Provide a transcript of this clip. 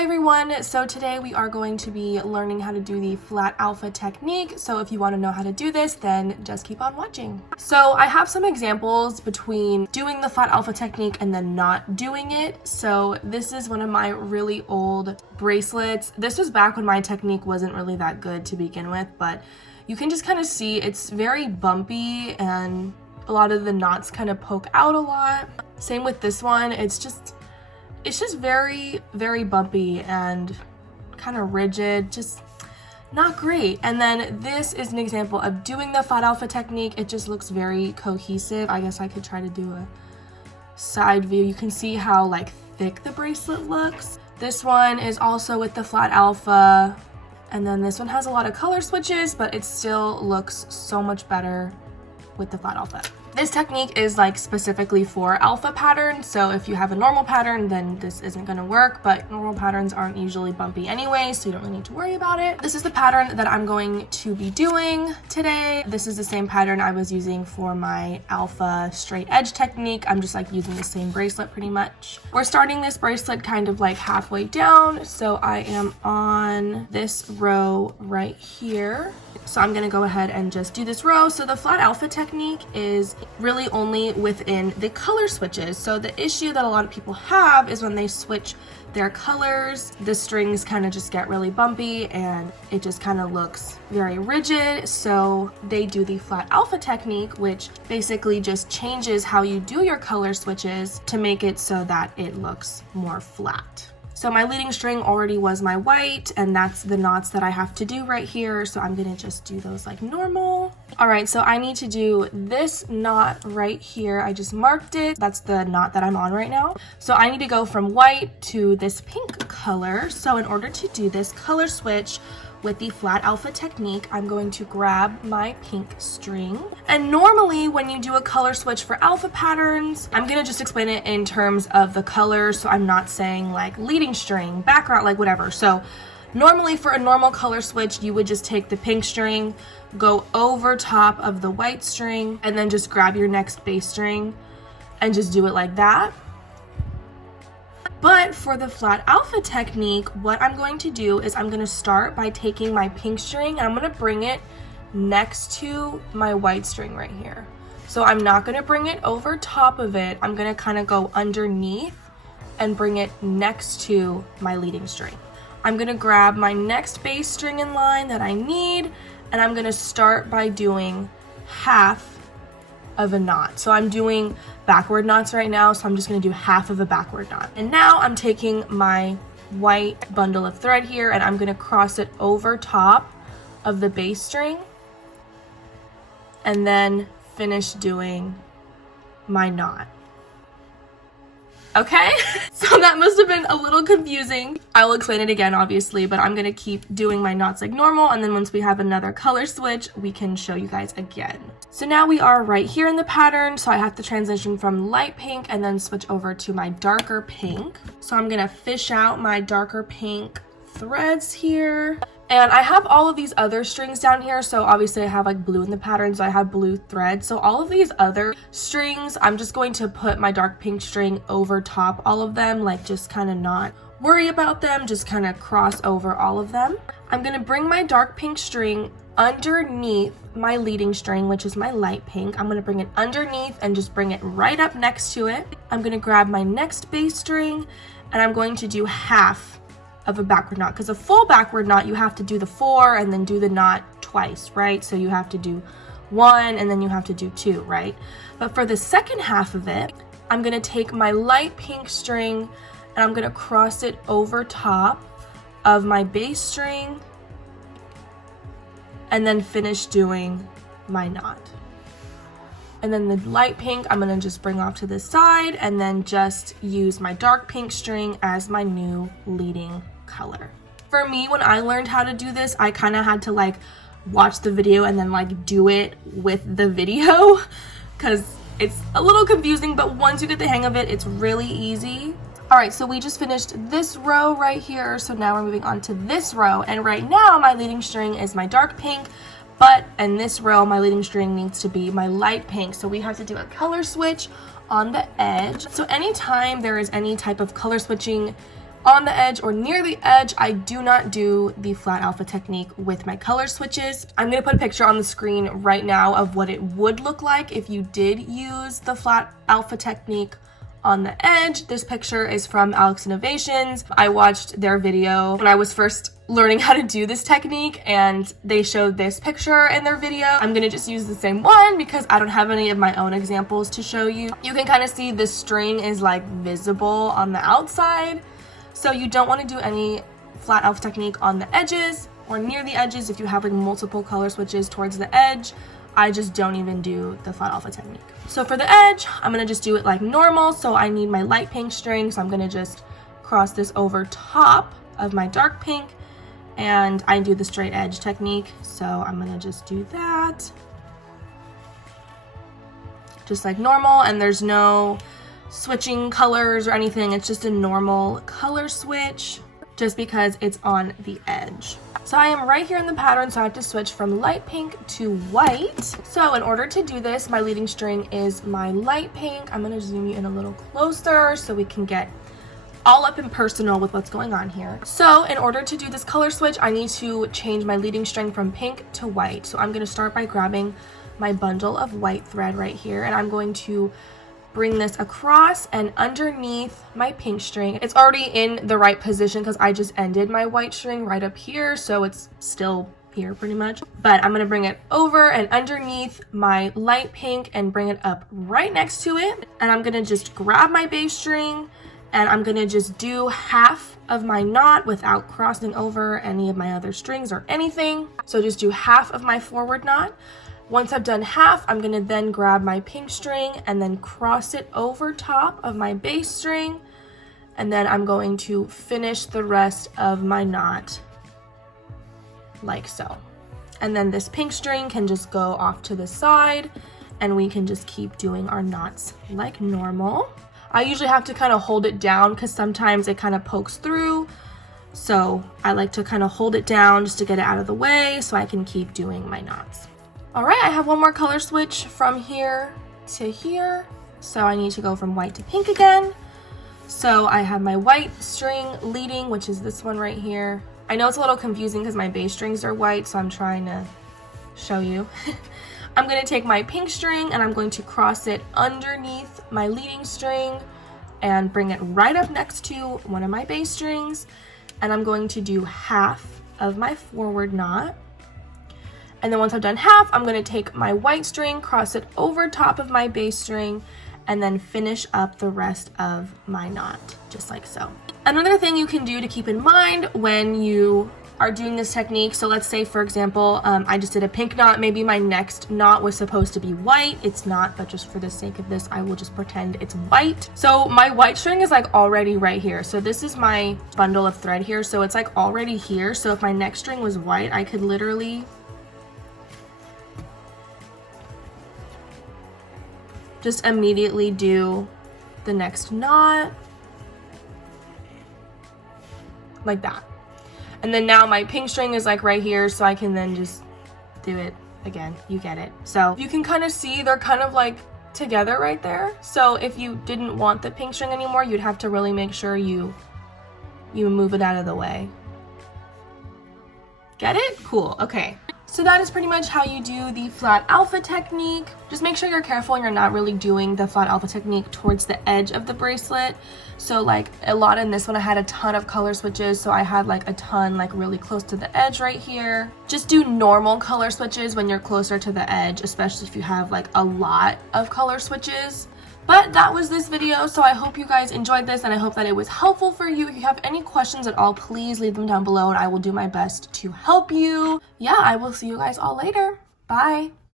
Hi everyone, so today we are going to be learning how to do the flat alpha technique. So if you want to know how to do this, then just keep on watching. So I have some examples between doing the flat alpha technique and then not doing it. So this is one of my really old bracelets. This was back when my technique wasn't really that good to begin with, but you can just kind of see it's very bumpy and a lot of the knots kind of poke out a lot. Same with this one, it's just very, very bumpy and kind of rigid, just not great. And then this is an example of doing the flat alpha technique. It just looks very cohesive. I guess I could try to do a side view. You can see how like thick the bracelet looks. This one is also with the flat alpha. And then this one has a lot of color switches, but it still looks so much better with the flat alpha. This technique is like specifically for alpha patterns, so if you have a normal pattern, then this isn't going to work, but normal patterns aren't usually bumpy anyway, so you don't really need to worry about it. This is the pattern that I'm going to be doing today. This is the same pattern I was using for my alpha straight edge technique. I'm just like using the same bracelet pretty much. We're starting this bracelet kind of like halfway down, so I am on this row right here. So I'm going to go ahead and just do this row. So the flat alpha technique is really only within the color switches. So the issue that a lot of people have is when they switch their colors, the strings kind of just get really bumpy and it just kind of looks very rigid. So they do the flat alpha technique, which basically just changes how you do your color switches to make it so that it looks more flat. So my leading string already was my white, and that's the knots that I have to do right here. So I'm gonna just do those like normal. All right, so I need to do this knot right here. I just marked it. That's the knot that I'm on right now. So I need to go from white to this pink color. So in order to do this color switch with the flat alpha technique, I'm going to grab my pink string. And normally when you do a color switch for alpha patterns, I'm gonna just explain it in terms of the colors, so I'm not saying like leading string, background, like whatever. So normally for a normal color switch, you would just take the pink string, go over top of the white string, and then just grab your next bass string and just do it like that. But for the flat alpha technique, what I'm going to do is I'm going to start by taking my pink string and I'm going to bring it next to my white string right here. So I'm not going to bring it over top of it. I'm going to kind of go underneath and bring it next to my leading string. I'm going to grab my next bass string in line that I need, and I'm going to start by doing half of a knot. So I'm doing backward knots right now, so I'm just going to do half of a backward knot. And now I'm taking my white bundle of thread here and I'm going to cross it over top of the bass string and then finish doing my knot. Okay, so that must have been a little confusing. I will explain it again, obviously, but I'm gonna keep doing my knots like normal, and then once we have another color switch, we can show you guys again. So now we are right here in the pattern, so I have to transition from light pink and then switch over to my darker pink. So I'm gonna fish out my darker pink threads here. And I have all of these other strings down here, so obviously I have like blue in the pattern, so I have blue thread. So all of these other strings, I'm just going to put my dark pink string over top all of them, like just kind of not worry about them, just kind of cross over all of them. I'm gonna bring my dark pink string underneath my leading string, which is my light pink. I'm gonna bring it underneath and just bring it right up next to it. I'm gonna grab my next bass string and I'm going to do half of a backward knot, because a full backward knot you have to do the 4 and then do the knot twice, right? So you have to do 1 and then you have to do 2, right? But for the second half of it, I'm going to take my light pink string and I'm going to cross it over top of my bass string and then finish doing my knot. And then the light pink, I'm gonna just bring off to the side and then just use my dark pink string as my new leading color. For me, when I learned how to do this, I kind of had to like watch the video and then like do it with the video because it's a little confusing, but once you get the hang of it, it's really easy. All right, so we just finished this row right here. So now we're moving on to this row. And right now my leading string is my dark pink, but in this row, my leading string needs to be my light pink. So we have to do a color switch on the edge. So anytime there is any type of color switching on the edge or near the edge. I do not do the flat alpha technique with my color switches. I'm going to put a picture on the screen right now of what it would look like if you did use the flat alpha technique on the edge. This picture is from Alex Innovations. I watched their video when I was first learning how to do this technique, and they showed this picture in their video. I'm gonna just use the same one because I don't have any of my own examples to show you. You can kind of see the string is like visible on the outside, so you don't want to do any flat alpha technique on the edges or near the edges. If you have like multiple color switches towards the edge, I just don't even do the flat alpha technique. So for the edge, I'm gonna just do it like normal. So I need my light pink string, so I'm gonna just cross this over top of my dark pink, and I do the straight edge technique. So I'm gonna just do that, just like normal, and there's no switching colors or anything. It's just a normal color switch, just because it's on the edge. So I am right here in the pattern, so I have to switch from light pink to white. So in order to do this, my leading string is my light pink. I'm gonna zoom you in a little closer so we can get all up and personal with what's going on here. So in order to do this color switch, I need to change my leading string from pink to white. So I'm gonna start by grabbing my bundle of white thread right here, and I'm going to bring this across and underneath my pink string. It's already in the right position because I just ended my white string right up here, so it's still here pretty much. But I'm gonna bring it over and underneath my light pink and bring it up right next to it. And I'm gonna just grab my bass string, and I'm gonna just do half of my knot without crossing over any of my other strings or anything. So just do half of my forward knot. Once I've done half, I'm gonna then grab my pink string and then cross it over top of my bass string. And then I'm going to finish the rest of my knot like so. And then this pink string can just go off to the side, and we can just keep doing our knots like normal. I usually have to kind of hold it down because sometimes it kind of pokes through. So I like to kind of hold it down just to get it out of the way so I can keep doing my knots. All right, I have one more color switch from here to here. So I need to go from white to pink again. So I have my white string leading, which is this one right here. I know it's a little confusing because my bass strings are white, so I'm trying to show you. I'm gonna take my pink string and I'm going to cross it underneath my leading string and bring it right up next to one of my bass strings. And I'm going to do half of my forward knot. And then once I've done half, I'm gonna take my white string, cross it over top of my bass string, and then finish up the rest of my knot, just like so. Another thing you can do to keep in mind when you are doing this technique, so let's say for example, I just did a pink knot, maybe my next knot was supposed to be white. It's not, but just for the sake of this, I will just pretend it's white. So my white string is like already right here. So this is my bundle of thread here, so it's like already here. So if my next string was white, I could literally just immediately do the next knot like that. And then now my pink string is like right here, so I can then just do it again. You get it. So you can kind of see they're kind of like together right there. So if you didn't want the pink string anymore, you'd have to really make sure you move it out of the way. Get it? Cool. Okay. So that is pretty much how you do the flat alpha technique. Just make sure you're careful and you're not really doing the flat alpha technique towards the edge of the bracelet. So like a lot in this one, I had a ton of color switches. So I had like a ton like really close to the edge right here. Just do normal color switches when you're closer to the edge, especially if you have like a lot of color switches. But that was this video, so I hope you guys enjoyed this and I hope that it was helpful for you. If you have any questions at all, please leave them down below and I will do my best to help you. Yeah, I will see you guys all later. Bye.